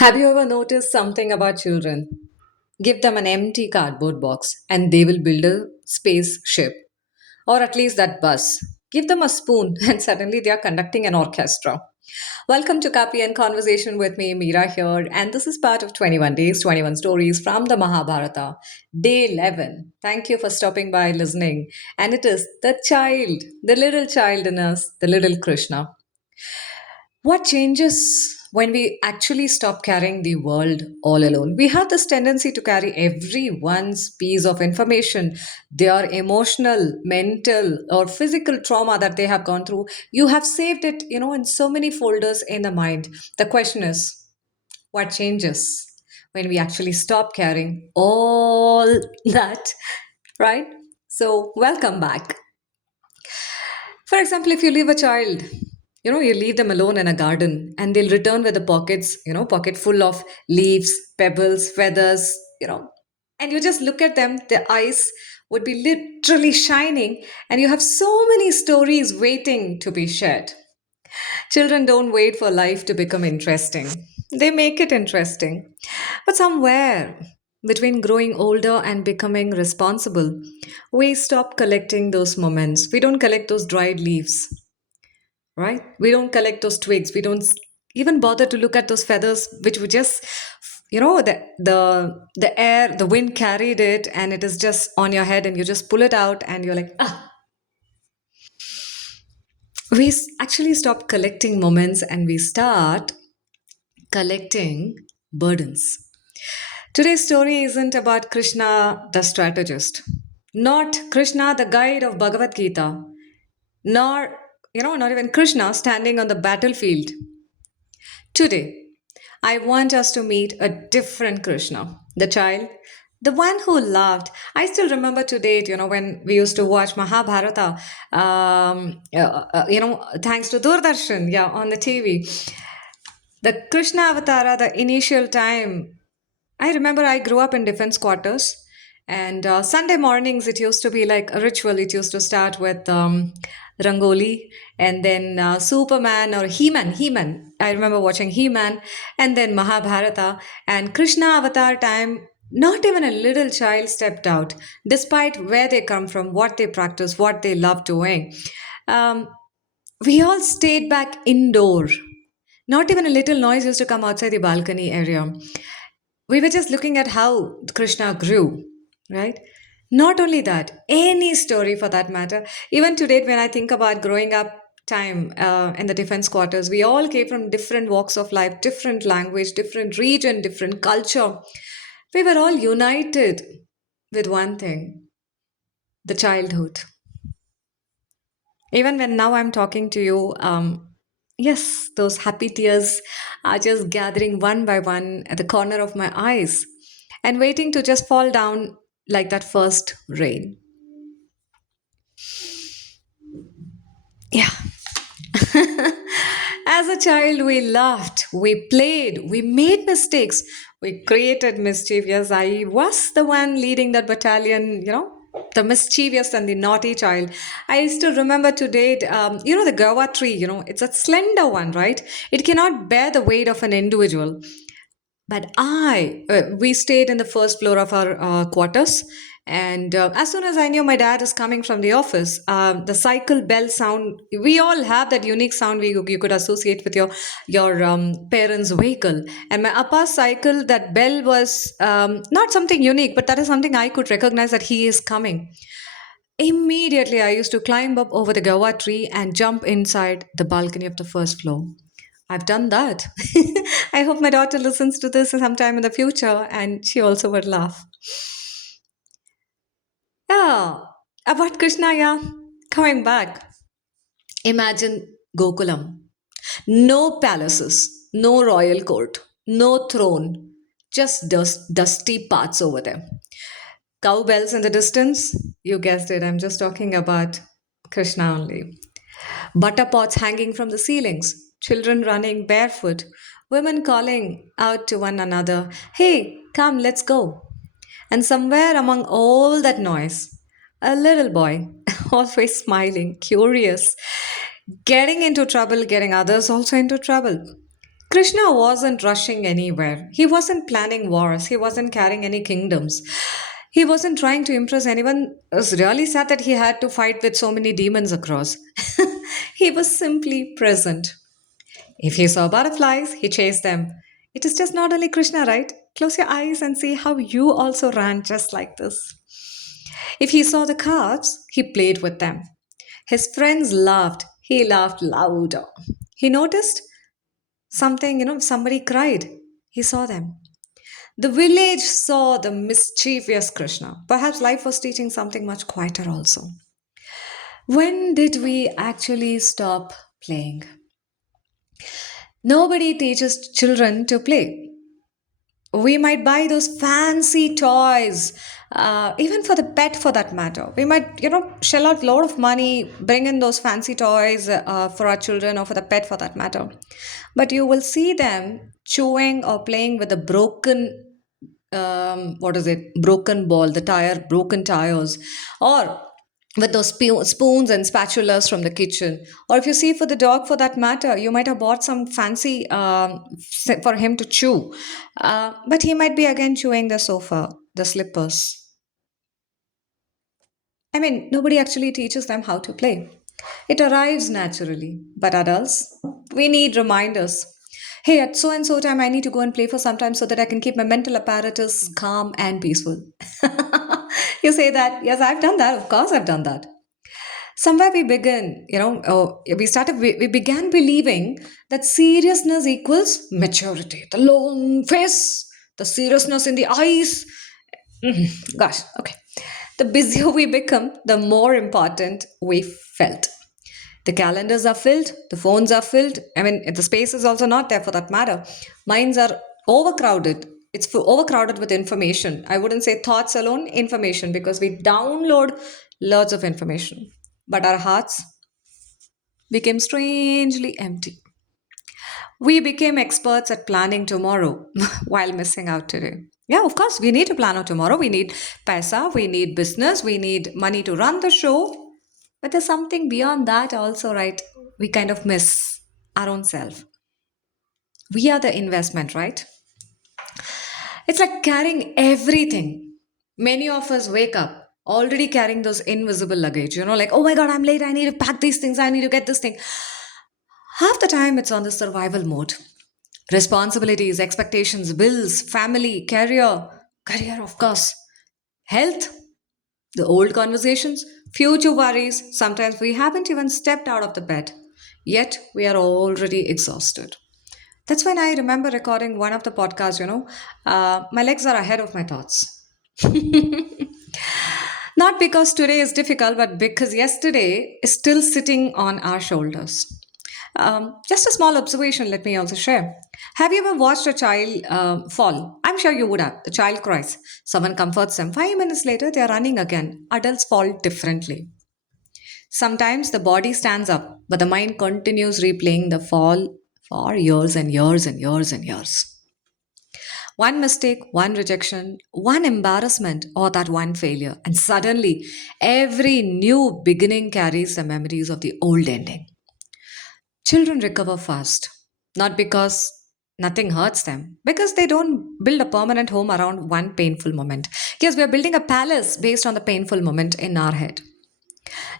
Have you ever noticed something about children? Give them an empty cardboard box and they will build a spaceship, or at least that bus. Give them a spoon and suddenly they are conducting an orchestra. Welcome to Copy and Conversation with me, Meera here, and this is part of 21 Days, 21 Stories from the Mahabharata, day 11. Thank you for stopping by listening. And it is the child, the little child in us, the little Krishna. What changes when we actually stop carrying the world all alone? We have this tendency to carry everyone's piece of information, their emotional, mental, or physical trauma that they have gone through. You have saved it, in so many folders in the mind. The question is, what changes when we actually stop carrying all that, right? So, welcome back. For example, if you leave a child, you leave them alone in a garden and they'll return with the pockets, pocket full of leaves, pebbles, feathers, and you just look at them, their eyes would be literally shining, and you have so many stories waiting to be shared. Children don't wait for life to become interesting, they make it interesting. But somewhere between growing older and becoming responsible, we stop collecting those moments. We don't collect those dried leaves, right? We don't collect those twigs. We don't even bother to look at those feathers, which were just, the air, the wind carried it, and it is just on your head, and you just pull it out, and you're like, ah. Actually stop collecting moments, and we start collecting burdens. Today's story isn't about Krishna, the strategist, not Krishna, the guide of Bhagavad Gita, nor, not even Krishna standing on the battlefield. Today, I want us to meet a different Krishna, the child, the one who loved. I still remember to date, when we used to watch Mahabharata, thanks to Doordarshan, yeah, on the TV. The Krishna Avatara, the initial time, I remember I grew up in defense quarters, and Sunday mornings it used to be like a ritual. It used to start with Rangoli, and then Superman or He-Man. He-Man. I remember watching He-Man, and then Mahabharata and Krishna Avatar time. Not even a little child stepped out, despite where they come from, what they practice, what they love doing. Um, we all stayed back indoor. Not even a little noise used to come outside the balcony area. We were just looking at how Krishna grew, right? Not only that, any story for that matter. Even today, when I think about growing up time in the defense quarters, we all came from different walks of life, different language, different region, different culture. We were all united with one thing, the childhood. Even when now I'm talking to you, yes, those happy tears are just gathering one by one at the corner of my eyes and waiting to just fall down like that first rain. Yeah. As a child, we laughed, we played, we made mistakes, we created mischief. Yes, I was the one leading that battalion, the mischievous and the naughty child. I still remember to date, the guava tree, it's a slender one, right? It cannot bear the weight of an individual. But we stayed in the first floor of our quarters. And as soon as I knew my dad is coming from the office, the cycle bell sound, we all have that unique sound you could associate with your parents' vehicle. And my appa's cycle, that bell was not something unique, but that is something I could recognize that he is coming. Immediately, I used to climb up over the gawa tree and jump inside the balcony of the first floor. I've done that. I hope my daughter listens to this sometime in the future and she also would laugh. Yeah, about Krishna, yeah. Coming back, imagine Gokulam. No palaces, no royal court, no throne, just dusty paths over there. Cowbells in the distance, you guessed it, I'm just talking about Krishna only. Butter pots hanging from the ceilings, children running barefoot, women calling out to one another, "Hey, come, let's go." And somewhere among all that noise, a little boy, always smiling, curious, getting into trouble, getting others also into trouble. Krishna wasn't rushing anywhere. He wasn't planning wars. He wasn't carrying any kingdoms. He wasn't trying to impress anyone. It was really sad that he had to fight with so many demons across. He was simply present. If he saw butterflies, he chased them. It is just not only Krishna, right? Close your eyes and see how you also ran just like this. If he saw the cards, he played with them. His friends laughed. He laughed louder. He noticed something, somebody cried. He saw them. The village saw the mischievous Krishna. Perhaps life was teaching something much quieter also. When did we actually stop playing? Nobody teaches children to play. We might buy those fancy toys, even for the pet for that matter. We might, shell out a lot of money, bring in those fancy toys for our children or for the pet for that matter. But you will see them chewing or playing with a broken, what is it, broken ball, the tire, broken tires, or with those spoons and spatulas from the kitchen. Or if you see for the dog for that matter, you might have bought some fancy for him to chew. But he might be again chewing the sofa, the slippers. I mean, nobody actually teaches them how to play. It arrives naturally. But adults, we need reminders. Hey, at so and so time, I need to go and play for some time so that I can keep my mental apparatus calm and peaceful. You say that, yes, I've done that. Of course, I've done that. Somewhere we begin, we began believing that seriousness equals maturity. The long face, the seriousness in the eyes. Gosh, okay. The busier we become, the more important we felt. The calendars are filled, the phones are filled. I mean, the space is also not there for that matter. Minds are overcrowded. It's overcrowded with information. I wouldn't say thoughts alone, information, because we download lots of information. But our hearts became strangely empty. We became experts at planning tomorrow while missing out today. Yeah, of course, we need to plan out tomorrow. We need paisa, we need business, we need money to run the show. But there's something beyond that also, right? We kind of miss our own self. We are the investment, right? It's like carrying everything. Many of us wake up already carrying those invisible luggage, like, oh my God, I'm late. I need to pack these things. I need to get this thing. Half the time it's on the survival mode. Responsibilities, expectations, bills, family, career, of course, health, the old conversations, future worries. Sometimes we haven't even stepped out of the bed, yet we are already exhausted. That's when I remember recording one of the podcasts, my legs are ahead of my thoughts. Not because today is difficult, but because yesterday is still sitting on our shoulders. Just a small observation, let me also share. Have you ever watched a child fall? I'm sure you would have. The child cries. Someone comforts them. 5 minutes later, they are running again. Adults fall differently. Sometimes the body stands up, but the mind continues replaying the fall for years and years and years and years. One mistake, one rejection, one embarrassment, or that one failure. And suddenly, every new beginning carries the memories of the old ending. Children recover fast, not because nothing hurts them, because they don't build a permanent home around one painful moment. Yes, we are building a palace based on the painful moment in our head.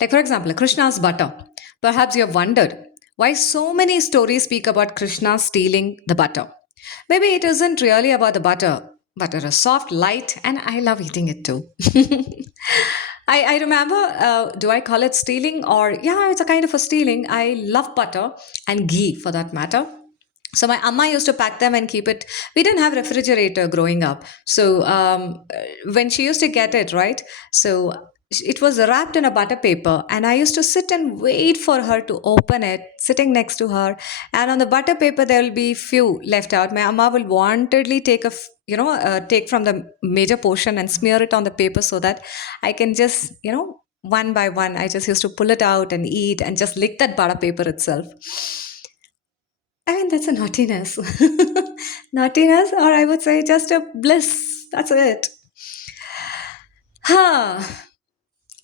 Like, for example, Krishna's butter. Perhaps you have wondered why so many stories speak about Krishna stealing the butter. Maybe it isn't really about the butter. Butter is soft, light, and I love eating it too. I remember, do I call it stealing? Or, yeah, it's a kind of a stealing. I love butter and ghee for that matter. So my amma used to pack them and keep it. We didn't have refrigerator growing up. So when she used to get it, right? So it was wrapped in a butter paper, and I used to sit and wait for her to open it, sitting next to her. And on the butter paper, there will be few left out. My amma will wantedly take from the major portion and smear it on the paper so that I can just, one by one, I just used to pull it out and eat and just lick that butter paper itself. I mean, that's a naughtiness. Naughtiness, or I would say just a bliss. That's it. Huh.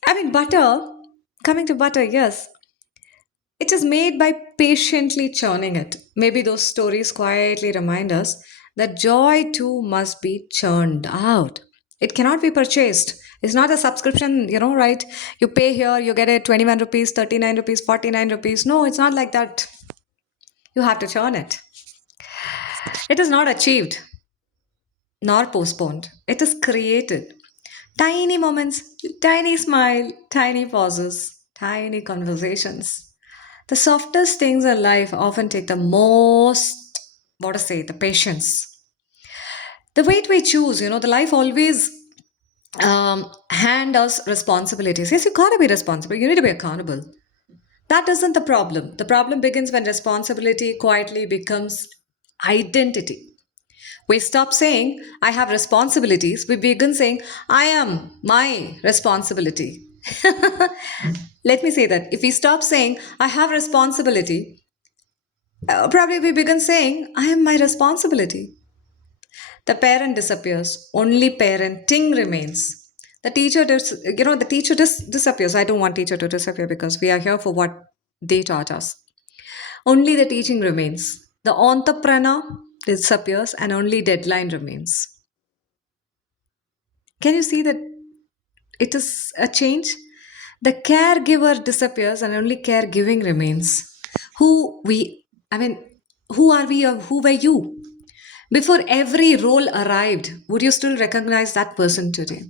I mean, butter, coming to butter, yes. It is made by patiently churning it. Maybe those stories quietly remind us that joy too must be churned out. It cannot be purchased. It's not a subscription, right? You pay here, you get it 21 rupees, 39 rupees, 49 rupees. No, it's not like that. You have to churn it. It is not achieved nor postponed. It is created. Tiny moments, tiny smile, tiny pauses, tiny conversations. The softest things in life often take the most, what to say, the patience. The weight we choose, the life always hand us responsibilities. Yes, you gotta be responsible. You need to be accountable. That isn't the problem. The problem begins when responsibility quietly becomes identity. We stop saying, I have responsibilities. We begin saying, I am my responsibility. Let me say that. If we stop saying, I have responsibility, probably we begin saying, I am my responsibility. The parent disappears, only parenting remains. The teacher disappears. I don't want teacher to disappear because we are here for what they taught us. Only the teaching remains. The entrepreneur disappears and only deadline remains. Can you see that it is a change? The caregiver disappears and only caregiving remains. Who we, I mean, who are we or who were you? Before every role arrived, would you still recognize that person today?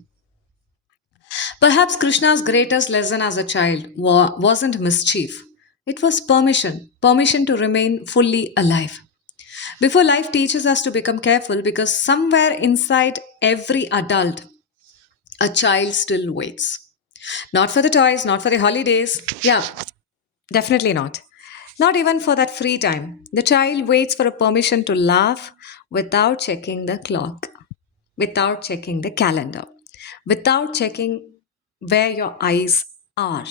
Perhaps Krishna's greatest lesson as a child wasn't mischief. It was permission to remain fully alive. Before life teaches us to become careful, because somewhere inside every adult, a child still waits. Not for the toys, not for the holidays. Yeah, definitely not. Not even for that free time. The child waits for a permission to laugh without checking the clock, without checking the calendar, without checking where your eyes are,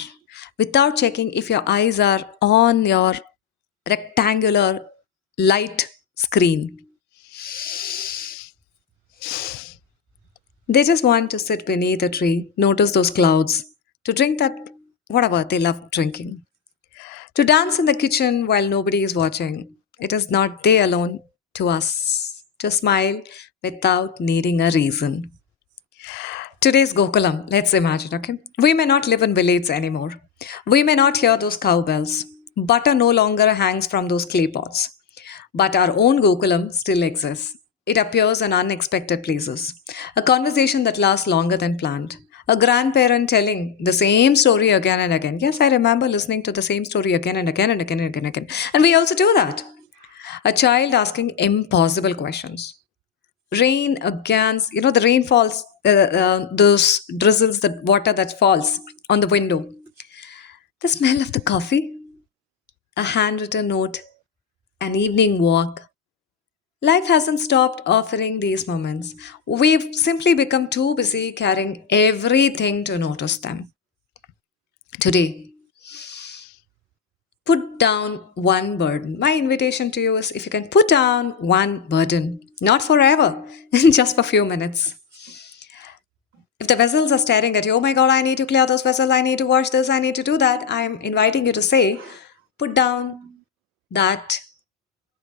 without checking if your eyes are on your rectangular light screen. They just want to sit beneath a tree, notice those clouds, to drink that whatever they love drinking, to dance in the kitchen while nobody is watching. It is not they alone, to us, to smile without needing a reason. Today's Gokulam, let's imagine, okay? We may not live in villages anymore. We may not hear those cowbells. Butter no longer hangs from those clay pots. But our own Gokulam still exists. It appears in unexpected places. A conversation that lasts longer than planned. A grandparent telling the same story again and again. Yes, I remember listening to the same story again and again and again and again and again. And we also do that. A child asking impossible questions. Rain against, the rain falls, those drizzles, the water that falls on the window. The smell of the coffee, a handwritten note, an evening walk. Life hasn't stopped offering these moments. We've simply become too busy carrying everything to notice them. Today, put down one burden. My invitation to you is if you can put down one burden, not forever, just for a few minutes. If the vessels are staring at you, oh my god, I need to clear those vessels, I need to wash this, I need to do that, I'm inviting you to say, put down that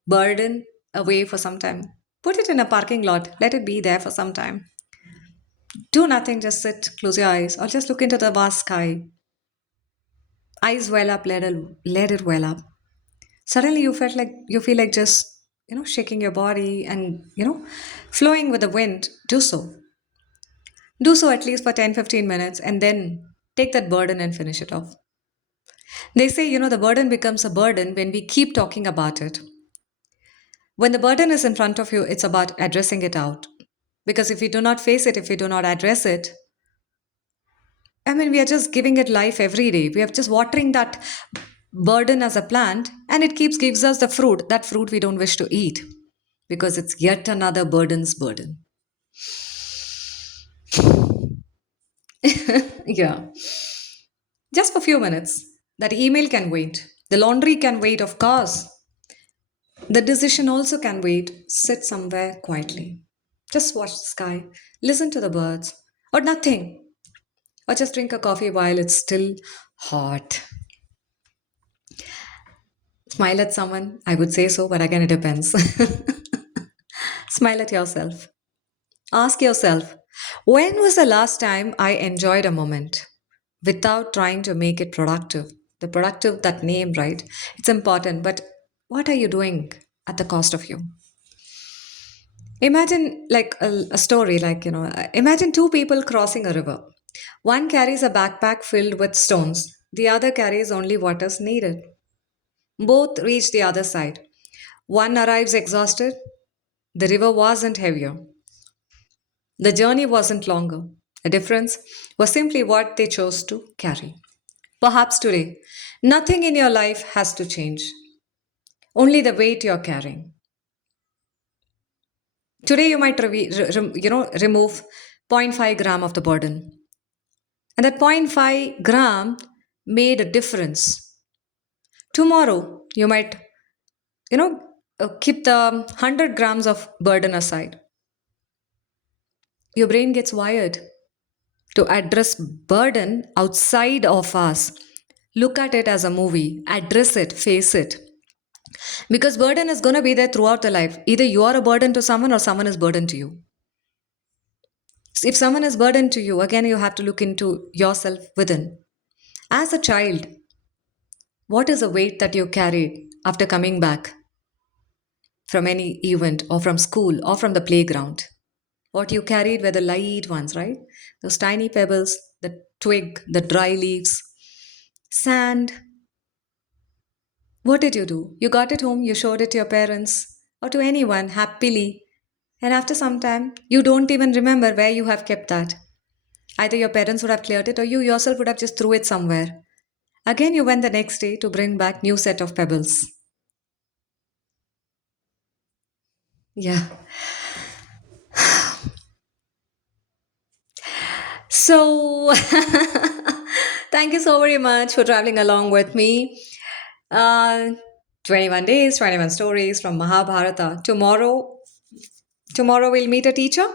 burden away for some time. Put it in a parking lot, let it be there for some time. Do nothing, just sit, close your eyes, or just look into the vast sky. Eyes well up, let it well up. Suddenly you feel like just, shaking your body and, flowing with the wind. Do so. Do so at least for 10-15 minutes and then take that burden and finish it off. They say, the burden becomes a burden when we keep talking about it. When the burden is in front of you, it's about addressing it out. Because if we do not face it, if we do not address it, we are just giving it life every day. We are just watering that burden as a plant and it keeps gives us the fruit, that fruit we don't wish to eat because it's yet another burden's burden. Yeah. Just for a few minutes. That email can wait. The laundry can wait, of course. The decision also can wait. Sit somewhere quietly. Just watch the sky, listen to the birds, or nothing. Or just drink a coffee while it's still hot. Smile at someone, I would say so, but again, it depends. Smile at yourself. Ask yourself, when was the last time I enjoyed a moment without trying to make it productive? The productive, that name, right? It's important, but what are you doing at the cost of you? Imagine like a story, like, imagine two people crossing a river. One carries a backpack filled with stones, the other carries only what is needed. Both reach the other side. One arrives exhausted, the river wasn't heavier. The journey wasn't longer. The difference was simply what they chose to carry. Perhaps today, nothing in your life has to change, only the weight you're carrying. Today, you might remove zero point 0.5 gram of the burden. And that zero point 0.5 gram made a difference. Tomorrow, you might, you know, keep the 100 grams of burden aside. Your brain gets wired to address burden outside of us. Look at it as a movie, address it, face it. Because burden is going to be there throughout the life. Either you are a burden to someone or someone is burden to you. So if someone is burden to you, again, you have to look into yourself within. As a child, what is the weight that you carried after coming back from any event or from school or from the playground? What you carried were the light ones, right? Those tiny pebbles, the twig, the dry leaves, sand. What did you do? You got it home, you showed it to your parents or to anyone happily. And after some time, you don't even remember where you have kept that. Either your parents would have cleared it or you yourself would have just threw it somewhere. Again, you went the next day to bring back new set of pebbles. Yeah. So, thank you so very much for traveling along with me. Uh, 21 days, 21 stories from Mahabharata. Tomorrow we'll meet a teacher,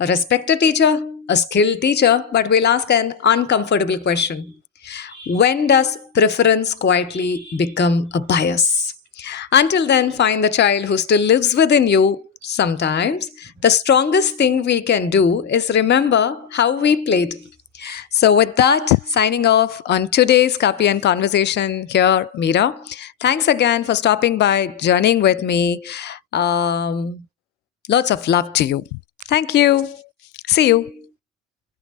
a respected teacher, a skilled teacher, but we'll ask an uncomfortable question. When does preference quietly become a bias? Until then, find the child who still lives within you. Sometimes the strongest thing we can do is remember how we played. So, with that, signing off on today's Copy and Conversation here, Meera. Thanks again for stopping by, journeying with me. Um, Lots of love to you. Thank you. See you.